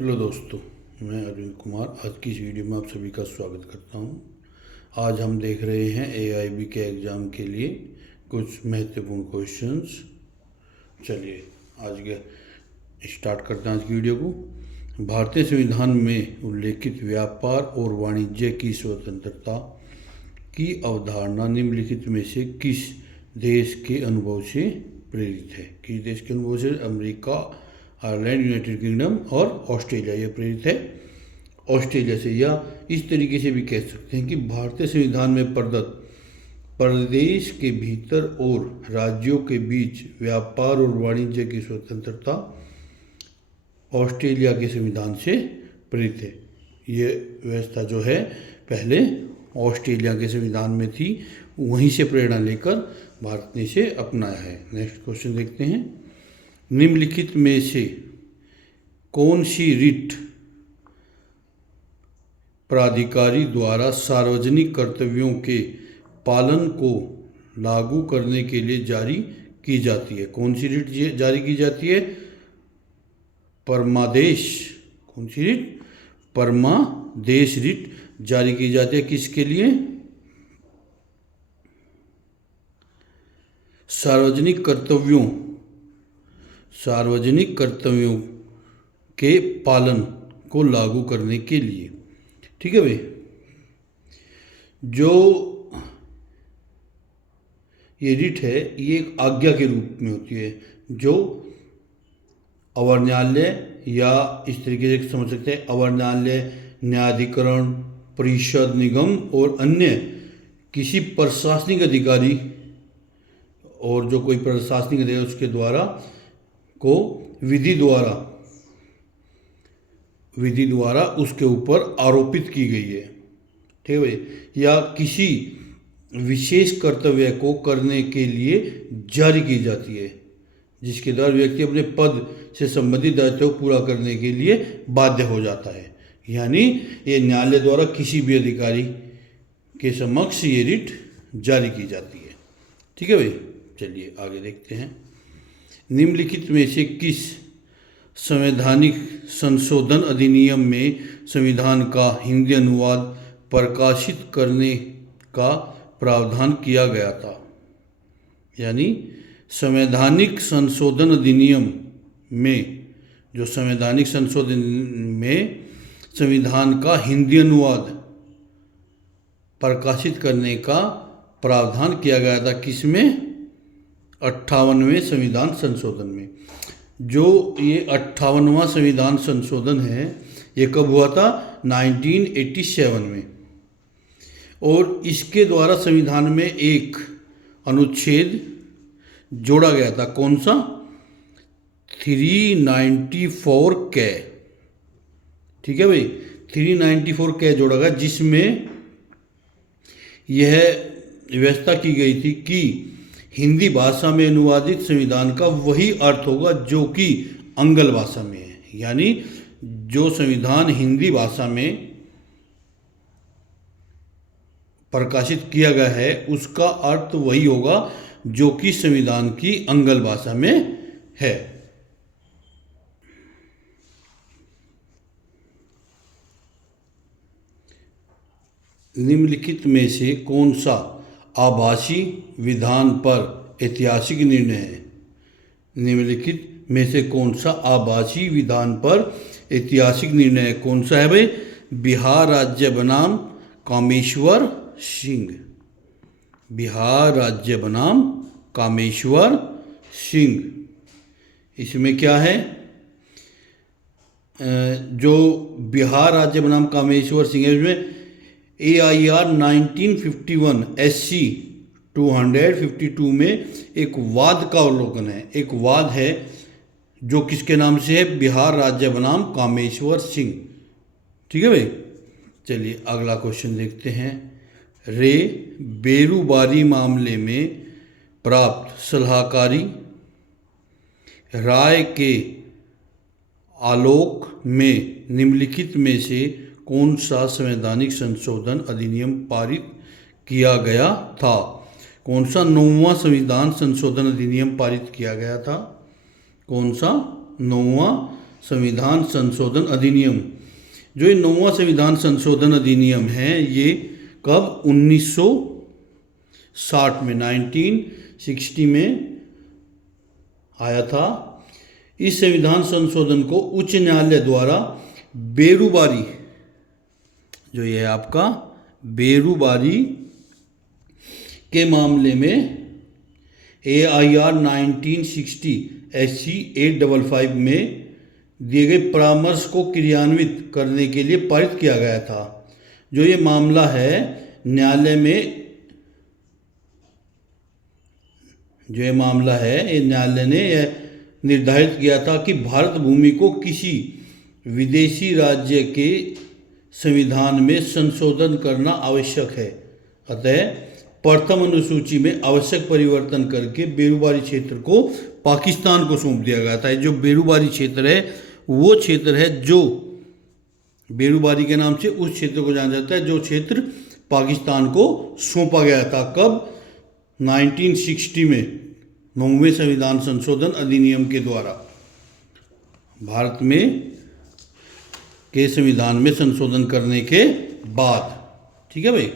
Hello दोस्तों, मैं अरविंद कुमार आज की इस वीडियो में आप सभी का स्वागत करता हूं। आज हम देख रहे हैं AIB के एग्ज़ाम के लिए कुछ महत्वपूर्ण क्वेश्चंस। चलिए आज के स्टार्ट करते हैं आज की वीडियो को। भारतीय संविधान में उल्लेखित व्यापार और वाणिज्य की स्वतंत्रता की अवधारणा निम्नलिखित में से किस देश के अनुभव से प्रेरित है? किस देश के अनुभव से? अमेरिका, आयरलैंड, यूनाइटेड किंगडम और ऑस्ट्रेलिया ये प्रेरित है ऑस्ट्रेलिया से। या इस तरीके से भी कह सकते हैं कि भारतीय संविधान में प्रदत्त प्रदेश के भीतर और राज्यों के बीच व्यापार और वाणिज्य की स्वतंत्रता ऑस्ट्रेलिया के संविधान से प्रेरित है। ये व्यवस्था जो है पहले ऑस्ट्रेलिया के संविधान में थी, वहीं से प्रेरणा लेकर भारत ने इसे अपनाया है। नेक्स्ट क्वेश्चन देखते हैं। निम्नलिखित में से कौन सी रिट प्राधिकारी द्वारा सार्वजनिक कर्तव्यों के पालन को लागू करने के लिए जारी की जाती है? कौन सी रिट जारी की जाती है? परमादेश। कौन सी रिट? परमादेश रिट जारी की जाती है। किसके लिए? सार्वजनिक कर्तव्यों के पालन को लागू करने के लिए। ठीक है भाई। जो ये रिट है ये एक आज्ञा के रूप में होती है, जो अवर न्यायालय या इस तरीके से समझ सकते हैं अवर न्यायालय, न्यायाधिकरण, परिषद, निगम और अन्य किसी प्रशासनिक अधिकारी और जो कोई प्रशासनिक अधिकारी उसके द्वारा को विधि द्वारा उसके ऊपर आरोपित की गई है। ठीक है भाई। या किसी विशेष कर्तव्य को करने के लिए जारी की जाती है, जिसके द्वारा व्यक्ति अपने पद से संबंधित दायित्व को पूरा करने के लिए बाध्य हो जाता है। यानी ये न्यायालय द्वारा किसी भी अधिकारी के समक्ष ये रिट जारी की जाती है। ठीक है भाई। चलिए आगे देखते हैं। निम्नलिखित में से किस संवैधानिक संशोधन अधिनियम में संविधान का हिंदी अनुवाद प्रकाशित करने का प्रावधान किया गया था? यानी संवैधानिक संशोधन अधिनियम में, जो संवैधानिक संशोधन में संविधान का हिंदी अनुवाद प्रकाशित करने का प्रावधान किया गया था। किसमें? 58वें संविधान संशोधन में। जो ये 58वां संविधान संशोधन है ये कब हुआ था? 1987 में। और इसके द्वारा संविधान में एक अनुच्छेद जोड़ा गया था। कौन सा? 394 कै। ठीक है भाई। 394 कै जोड़ा गया, जिसमें यह व्यवस्था की गई थी कि हिंदी भाषा में अनुवादित संविधान का वही अर्थ होगा जो कि अंगल भाषा में है। यानी जो संविधान हिंदी भाषा में प्रकाशित किया गया है उसका अर्थ वही होगा जो कि संविधान की अंगल भाषा में है। निम्नलिखित में से कौन सा आभासी विधान पर ऐतिहासिक निर्णय है? निम्नलिखित में से कौन सा आभासी विधान पर ऐतिहासिक निर्णय है? कौन सा है भाई? बिहार राज्य बनाम कामेश्वर सिंह। बिहार राज्य बनाम कामेश्वर सिंह। इसमें क्या है? जो बिहार राज्य बनाम कामेश्वर सिंह है, इसमें AIR 1951 SC 252 में एक वाद का अवलोकन है। एक वाद है जो किसके नाम से है? बिहार राज्य बनाम कामेश्वर सिंह। ठीक है भाई। चलिए अगला क्वेश्चन देखते हैं। रे बेरुबारी मामले में प्राप्त सलाहकारी राय के आलोक में निम्नलिखित में से कौन सा संवैधानिक संशोधन अधिनियम पारित किया गया था? कौन सा 9वां संविधान संशोधन अधिनियम पारित किया गया था? कौन सा 9वां संविधान संशोधन अधिनियम। जो ये 9वां संविधान संशोधन अधिनियम है ये कब 1960 में 1960 में आया था। इस संविधान संशोधन को उच्च न्यायालय द्वारा बेरुबारी, जो ये है आपका बेरुबारी के मामले में AIR 1960 SC 855 में दिए गए परामर्श को क्रियान्वित करने के लिए पारित किया गया था। जो ये मामला है न्यायालय में, जो ये मामला है ये न्यायालय ने यह निर्धारित किया था कि भारत भूमि को किसी विदेशी राज्य के संविधान में संशोधन करना आवश्यक है। अतः प्रथम अनुसूची में आवश्यक परिवर्तन करके बेरुबारी क्षेत्र को पाकिस्तान को सौंप दिया गया था। जो बेरुबारी क्षेत्र है वो क्षेत्र है जो बेरुबारी के नाम से उस क्षेत्र को जाना जाता है जो क्षेत्र पाकिस्तान को सौंपा गया था। कब 1960 में 9वें संविधान संशोधन अधिनियम के द्वारा भारत में के संविधान में संशोधन करने के बाद। ठीक है भाई,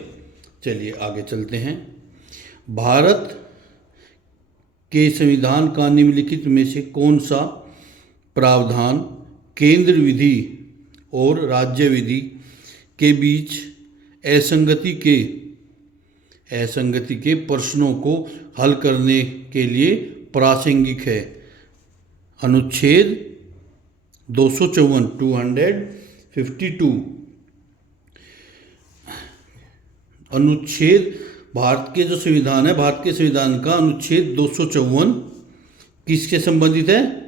चलिए आगे चलते हैं। भारत के संविधान का निम्नलिखित में से कौन सा प्रावधान केंद्र विधि और राज्य विधि के बीच असंगति के प्रश्नों को हल करने के लिए प्रासंगिक है? अनुच्छेद 252 अनुच्छेद भारत के जो संविधान है, भारत के संविधान का अनुच्छेद 254 किसके संबंधित है?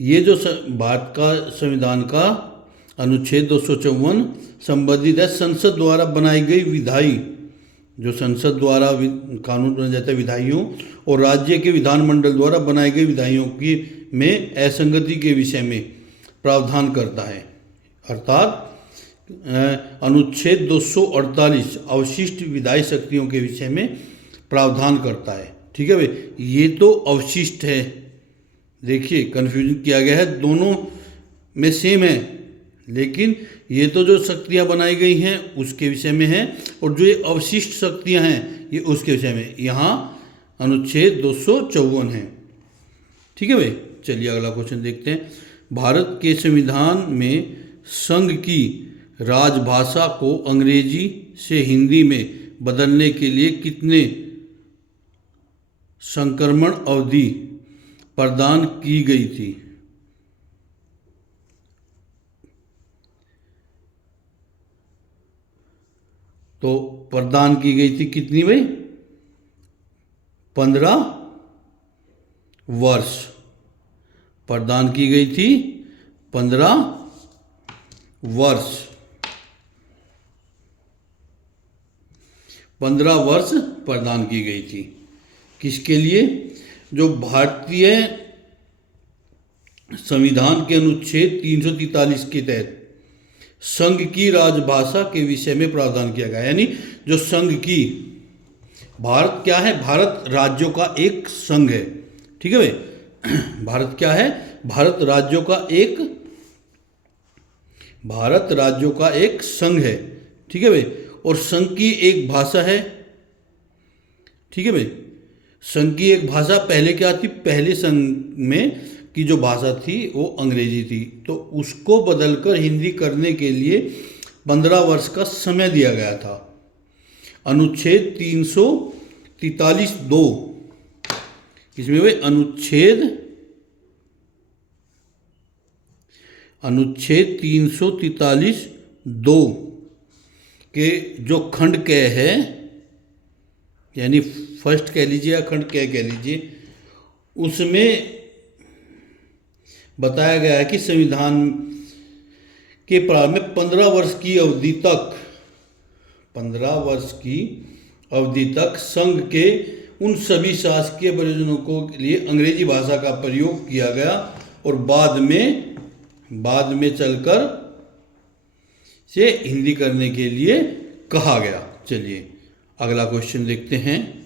ये जो भारत का संविधान का अनुच्छेद 254 संबंधित है संसद द्वारा बनाई गई विधायी, जो संसद द्वारा कानून बना जाता है विधायियों, और राज्य के विधानमंडल द्वारा बनाई गई विधायियों की में असंगति के विषय में प्रावधान करता है। अर्थात अनुच्छेद 248 अवशिष्ट विधायी शक्तियों के विषय में प्रावधान करता है। ठीक है भाई, ये तो अवशिष्ट है, देखिए कन्फ्यूजन किया गया है, दोनों में सेम है, लेकिन ये तो जो शक्तियाँ बनाई गई हैं उसके विषय में है, और जो ये अवशिष्ट शक्तियाँ हैं ये उसके विषय में। यहाँ अनुच्छेद 254 है। ठीक है भाई, चलिए अगला क्वेश्चन देखते हैं। भारत के संविधान में संघ की राजभाषा को अंग्रेजी से हिंदी में बदलने के लिए कितने संक्रमण अवधि प्रदान की गई थी? तो प्रदान की गई थी कितनी भाई? 15 वर्ष प्रदान की गई थी, 15 वर्ष 15 वर्ष प्रदान की गई थी। किसके लिए? जो भारतीय संविधान के अनुच्छेद 343 के तहत संघ की राजभाषा के विषय में प्रावधान किया गया। यानी जो संघ की, भारत क्या है? भारत राज्यों का एक संघ है। ठीक है भाई, भारत क्या है? भारत राज्यों का एक संघ है। ठीक है भाई, और संघ की एक भाषा है। ठीक है भाई, संघ की एक भाषा पहले क्या थी? पहले संघ में की जो भाषा थी वो अंग्रेजी थी, तो उसको बदलकर हिंदी करने के लिए 15 वर्ष का समय दिया गया था। अनुच्छेद 343(2) इसमें भाई अनुच्छेद 343(2) के जो खंड क है, यानी फर्स्ट कह लीजिए या खंड क कह लीजिए, उसमें बताया गया है कि संविधान के प्रारंभ में 15 वर्ष की अवधि तक संघ के उन सभी शासकीय प्रयोजनों के लिए अंग्रेजी भाषा का प्रयोग किया गया, और बाद में चलकर से हिंदी करने के लिए कहा गया। चलिए अगला क्वेश्चन देखते हैं।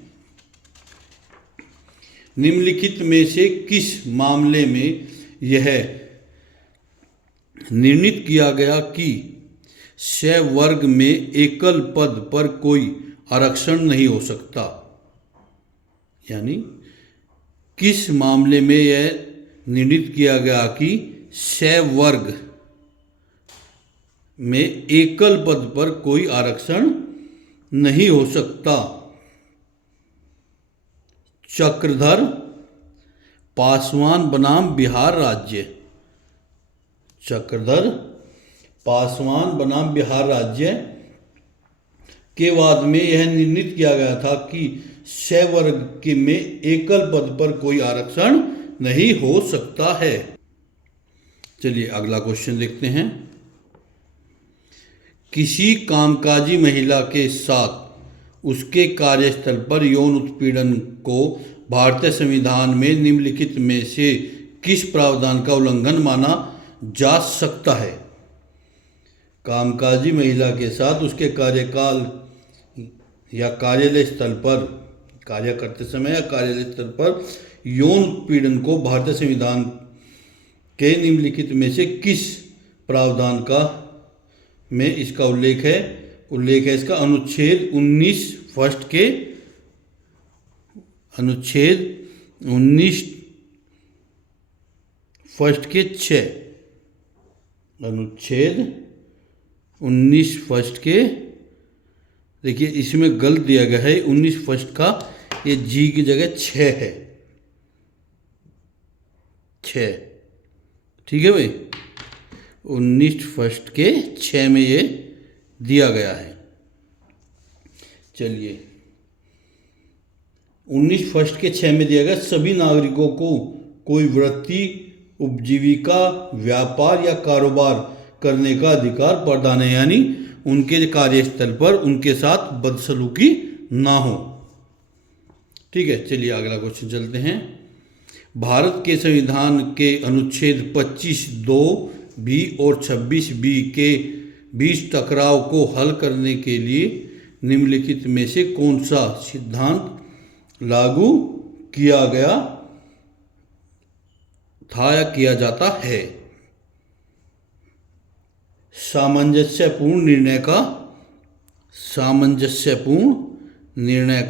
निम्नलिखित में से किस मामले में यह निर्णीत किया गया कि सवर्ग में एकल पद पर कोई आरक्षण नहीं हो सकता? यानी किस मामले में यह निर्णीत किया गया कि सवर्ग में एकल पद पर कोई आरक्षण नहीं हो सकता? चक्रधर पासवान बनाम बिहार राज्य। चक्रधर पासवान बनाम बिहार राज्य के वाद में यह निर्णीत किया गया था कि सवर्ग के में एकल पद पर कोई आरक्षण नहीं हो सकता है। चलिए अगला क्वेश्चन देखते हैं। किसी कामकाजी महिला के साथ उसके कार्यस्थल पर यौन उत्पीड़न को भारतीय संविधान में निम्नलिखित में से किस प्रावधान का उल्लंघन माना जा सकता है? कामकाजी महिला के साथ उसके कार्यकाल या कार्यालय स्थल पर, कार्य करते समय या कार्यालय स्थल पर यौन उत्पीड़न को भारतीय संविधान के निम्नलिखित में से किस प्रावधान का में इसका उल्लेख है इसका अनुच्छेद 19 फर्स्ट के अनुच्छेद 19 फर्स्ट के 6 अनुच्छेद 19 फर्स्ट के, देखिए इसमें गलत दिया गया है 19 फर्स्ट का, ये जी की जगह 6 है, 6, ठीक है भाई। 19 फर्स्ट के 6 में ये दिया गया है। चलिए 19 फर्स्ट के 6 में दिया गया सभी नागरिकों को कोई वृत्ति, उपजीविका, व्यापार या कारोबार करने का अधिकार प्रदान है, यानी उनके कार्यस्थल पर उनके साथ बदसलूकी ना हो। ठीक है, चलिए अगला क्वेश्चन चलते हैं। भारत के संविधान के अनुच्छेद 25(2) बी और 26 बी के बीच टकराव को हल करने के लिए निम्नलिखित में से कौन सा सिद्धांत लागू किया गया था या किया जाता है? सामंजस्यपूर्ण निर्णय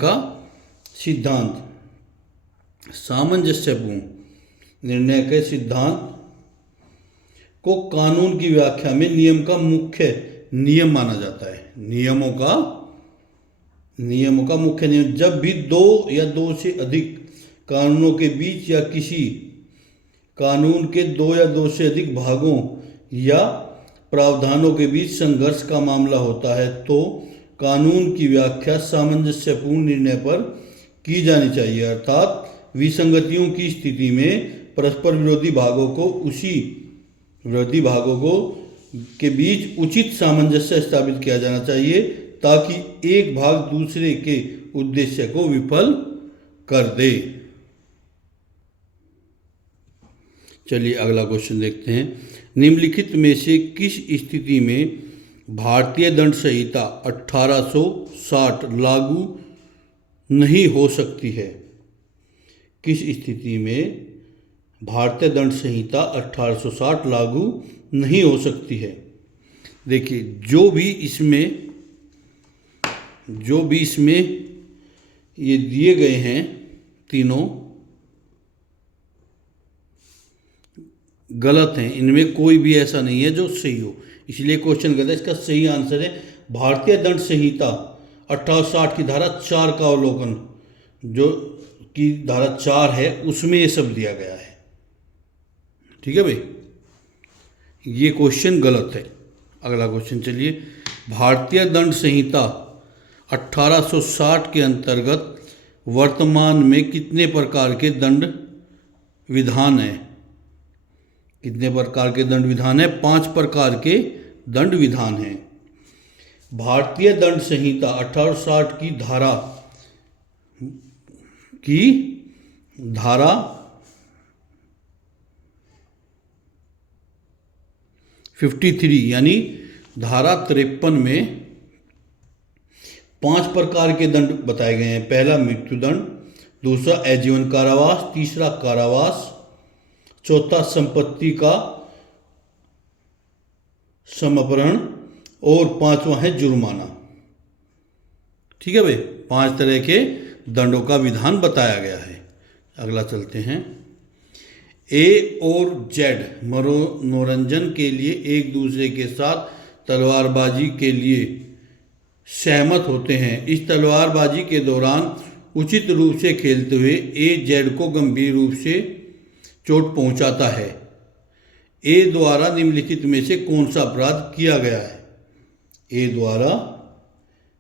का सिद्धांत। सामंजस्यपूर्ण निर्णय के सिद्धांत को कानून की व्याख्या में नियम का मुख्य नियम माना जाता है। नियमों का मुख्य नियम जब भी दो या दो से अधिक कानूनों के बीच या किसी कानून के दो या दो से अधिक भागों या प्रावधानों के बीच संघर्ष का मामला होता है तो कानून की व्याख्या सामंजस्यपूर्ण निर्णय पर की जानी चाहिए, अर्थात विसंगतियों की स्थिति में परस्पर विरोधी भागों को के बीच उचित सामंजस्य स्थापित किया जाना चाहिए ताकि एक भाग दूसरे के उद्देश्य को विफल कर दे। चलिए अगला क्वेश्चन देखते हैं। निम्नलिखित में से किस स्थिति में भारतीय दंड संहिता 1860 लागू नहीं हो सकती है? किस स्थिति में भारतीय दंड संहिता 1860 लागू नहीं हो सकती है? देखिए जो भी इसमें ये दिए गए हैं तीनों गलत हैं, इनमें कोई भी ऐसा नहीं है जो सही हो, इसलिए क्वेश्चन गलत है। इसका सही आंसर है भारतीय दंड संहिता 1860 की धारा 4 का अवलोकन, जो की धारा 4 है उसमें ये सब दिया गया है। ठीक है भाई, ये क्वेश्चन गलत है। अगला क्वेश्चन चलिए। भारतीय दंड संहिता 1860 के अंतर्गत वर्तमान में कितने प्रकार के दंड विधान हैं? कितने प्रकार के दंड विधान है? 5 प्रकार के दंड विधान हैं। भारतीय दंड संहिता 1860 की धारा 53 यानी धारा 53 में 5 प्रकार के दंड बताए गए हैं। पहला मृत्युदंड, दूसरा आजीवन कारावास, तीसरा कारावास, चौथा संपत्ति का समर्पण और पांचवा है जुर्माना। ठीक है भाई, 5 तरह के दंडों का विधान बताया गया है। अगला चलते हैं। ए और जेड मनोरंजन के लिए एक दूसरे के साथ तलवारबाजी के लिए सहमत होते हैं। इस तलवारबाजी के दौरान उचित रूप से खेलते हुए ए जेड को गंभीर रूप से चोट पहुंचाता है। ए द्वारा निम्नलिखित में से कौन सा अपराध किया गया है? ए द्वारा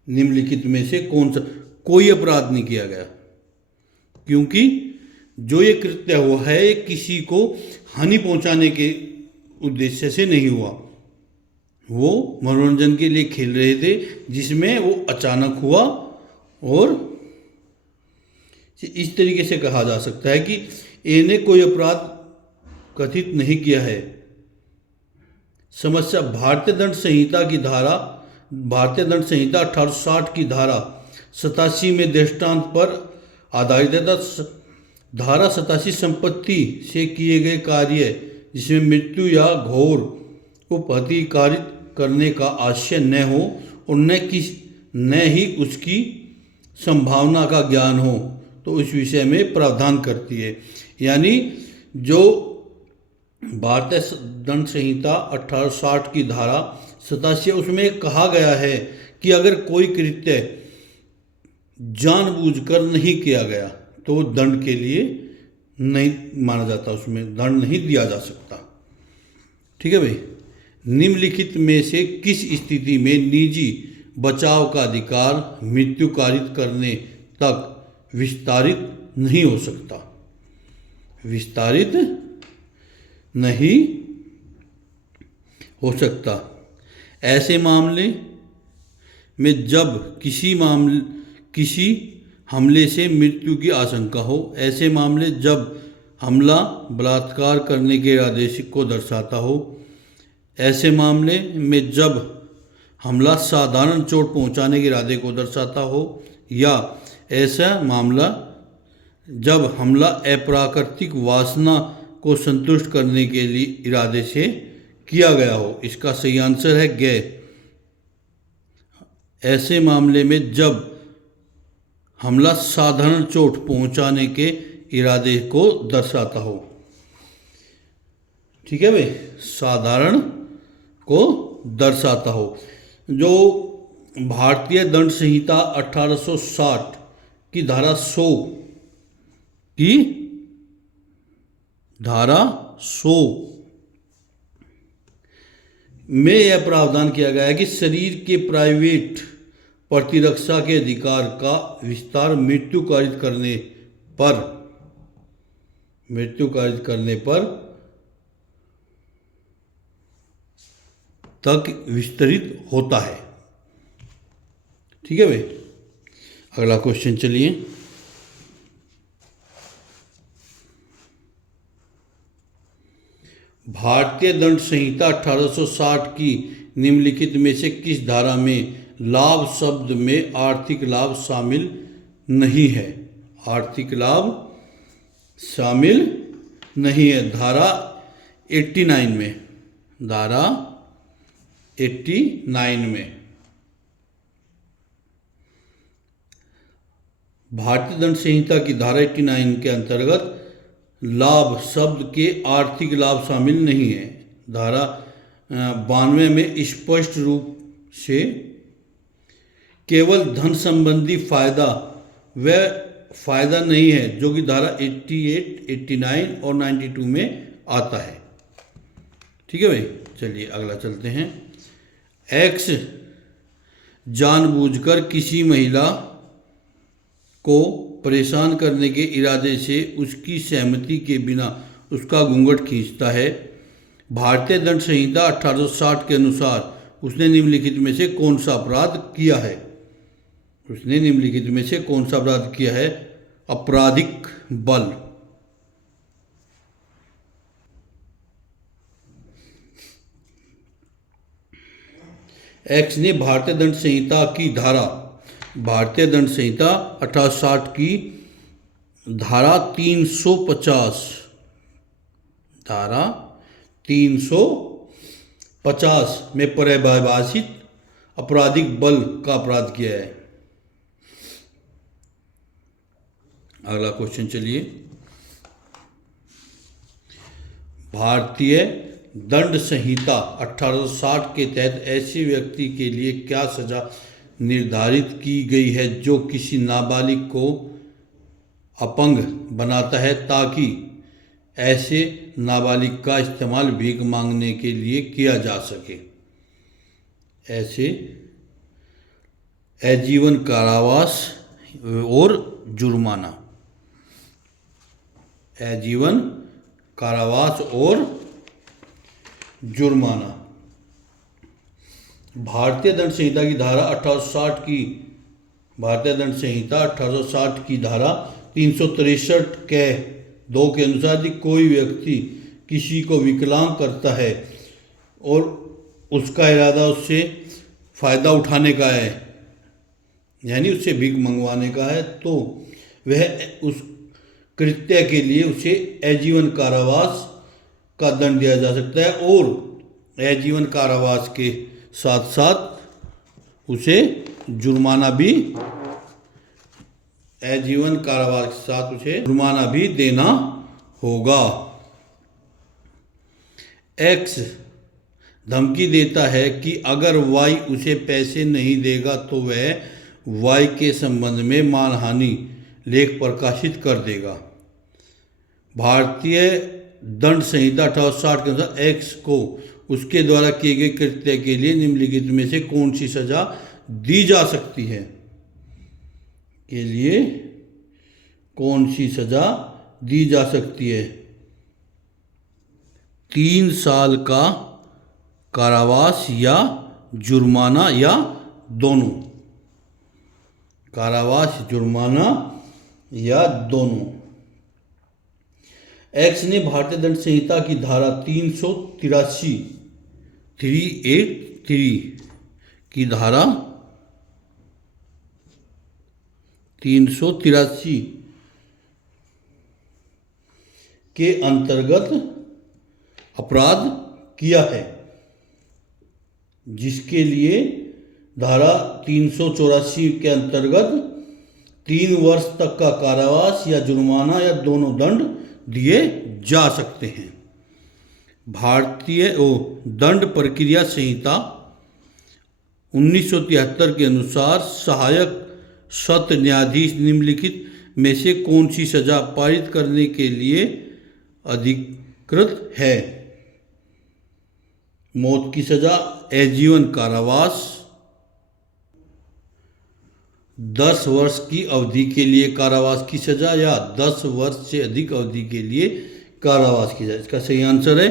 निम्नलिखित में से कौन सा? कोई अपराध नहीं किया गया, क्योंकि जो ये कृत्य हुआ है ये किसी को हानि पहुंचाने के उद्देश्य से नहीं हुआ। वो मनोरंजन के लिए खेल रहे थे, जिसमें वो अचानक हुआ। और इस तरीके से कहा जा सकता है कि ए ने कोई अपराध कथित नहीं किया है। समस्या भारतीय दंड संहिता 1860 की धारा 87 में दृष्टांत पर आधारित है। धारा 87 संपत्ति से किए गए कार्य जिसमें मृत्यु या घोर को प्रतिकारित करने का आशय न हो और न ही उसकी संभावना का ज्ञान हो, तो इस विषय में प्रावधान करती है। यानी जो भारतीय दंड संहिता 1860 की धारा 87, उसमें कहा गया है कि अगर कोई कृत्य जानबूझकर नहीं किया गया तो दंड के लिए नहीं माना जाता, उसमें दंड नहीं दिया जा सकता। ठीक है भाई। निम्नलिखित में से किस स्थिति में निजी बचाव का अधिकार मृत्यु कारित करने तक विस्तारित नहीं हो सकता? विस्तारित नहीं हो सकता। ऐसे मामले में जब किसी हमले से मृत्यु की आशंका हो। ऐसे मामले जब हमला बलात्कार करने के इरादे को दर्शाता हो। ऐसे मामले में जब हमला साधारण चोट पहुंचाने के इरादे को दर्शाता हो, या ऐसा मामला जब हमला अप्राकृतिक वासना को संतुष्ट करने के लिए इरादे से किया गया हो। इसका सही आंसर है ग। ऐसे मामले में जब हमला साधारण चोट पहुंचाने के इरादे को दर्शाता हो। ठीक है भाई, साधारण को दर्शाता हो। जो भारतीय दंड संहिता 1860 की धारा 100 की धारा 100 में यह प्रावधान किया गया है कि शरीर के प्राइवेट प्रतिरक्षा के अधिकार का विस्तार मृत्यु कारित करने पर तक विस्तृत होता है। ठीक है भाई। अगला क्वेश्चन चलिए। भारतीय दंड संहिता 1860 की निम्नलिखित में से किस धारा में लाभ शब्द में आर्थिक लाभ शामिल नहीं है? आर्थिक लाभ शामिल नहीं है। धारा 89 में, धारा 89 में भारतीय दंड संहिता की धारा 89 के अंतर्गत लाभ शब्द के आर्थिक लाभ शामिल नहीं है। धारा 92 में स्पष्ट रूप से केवल धन संबंधी फायदा व फायदा नहीं है, जो कि धारा 88, 89 और 92 में आता है। ठीक है भाई। चलिए अगला चलते हैं। एक्स जानबूझकर किसी महिला को परेशान करने के इरादे से उसकी सहमति के बिना उसका घूंघट खींचता है। भारतीय दंड संहिता 1860 के अनुसार उसने निम्नलिखित में से कौन सा अपराध किया है? उसने निम्नलिखित में से कौन सा अपराध किया है? आपराधिक बल। एक्स ने भारतीय दंड संहिता 1860 की धारा 350, धारा 350 में परिभाषित आपराधिक बल का अपराध किया है। अगला क्वेश्चन चलिए। भारतीय दंड संहिता 1860 के तहत ऐसे व्यक्ति के लिए क्या सजा निर्धारित की गई है जो किसी नाबालिग को अपंग बनाता है, ताकि ऐसे नाबालिग का इस्तेमाल भीख मांगने के लिए किया जा सके? ऐसे आजीवन कारावास और जुर्माना, आजीवन कारावास और जुर्माना। भारतीय दंड संहिता की धारा 1860 की भारतीय दंड संहिता 1860 की धारा 363 के 2 के अनुसार यदि कोई व्यक्ति किसी को विकलांग करता है और उसका इरादा उससे फ़ायदा उठाने का है, यानी उससे भीख मंगवाने का है, तो वह उस कृत्य के लिए उसे आजीवन कारावास का दंड दिया जा सकता है और आजीवन कारावास के साथ साथ उसे जुर्माना भी, आजीवन कारावास के साथ उसे जुर्माना भी देना होगा। एक्स धमकी देता है कि अगर वाई उसे पैसे नहीं देगा तो वह वाई के संबंध में मानहानि लेख प्रकाशित कर देगा। भारतीय दंड संहिता 1860 के अनुसार एक्स को उसके द्वारा किए गए कृत्य के लिए निम्नलिखित में से कौन सी सजा दी जा सकती है? के लिए कौन सी सजा दी जा सकती है? 3 साल का कारावास या जुर्माना या दोनों? कारावास, जुर्माना या दोनों। एक्स ने भारतीय दंड संहिता की धारा 383 की धारा 383 के अंतर्गत अपराध किया है, जिसके लिए धारा 384 के अंतर्गत 3 वर्ष तक का कारावास या जुर्माना या दोनों दंड दिए जा सकते हैं। भारतीय दंड प्रक्रिया संहिता 1973 के अनुसार सहायक सत्र न्यायाधीश निम्नलिखित में से कौन सी सजा पारित करने के लिए अधिकृत है? मौत की सजा, आजीवन कारावास, 10 वर्ष की अवधि के लिए कारावास की सजा या 10 वर्ष से अधिक अवधि के लिए कारावास की सजा। इसका सही आंसर है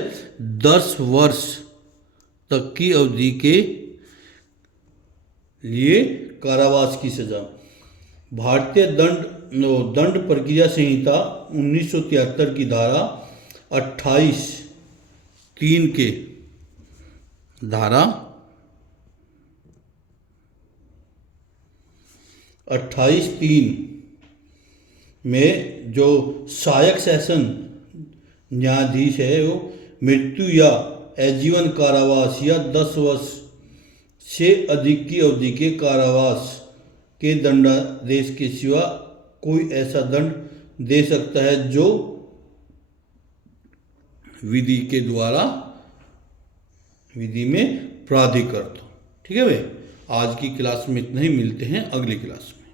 10 वर्ष तक की अवधि के लिए कारावास की सजा। भारतीय दंड प्रक्रिया संहिता 1973 की धारा 28(3) के धारा 28(3) में जो सहायक सेशन न्यायाधीश है वो मृत्यु या आजीवन कारावास या 10 वर्ष से अधिक की अवधि के कारावास के दंडादेश के सिवा कोई ऐसा दंड दे सकता है जो विधि के द्वारा विधि में प्राधिकृत हो। ठीक है भाई, आज की क्लास में इतना ही, मिलते हैं अगली क्लास में।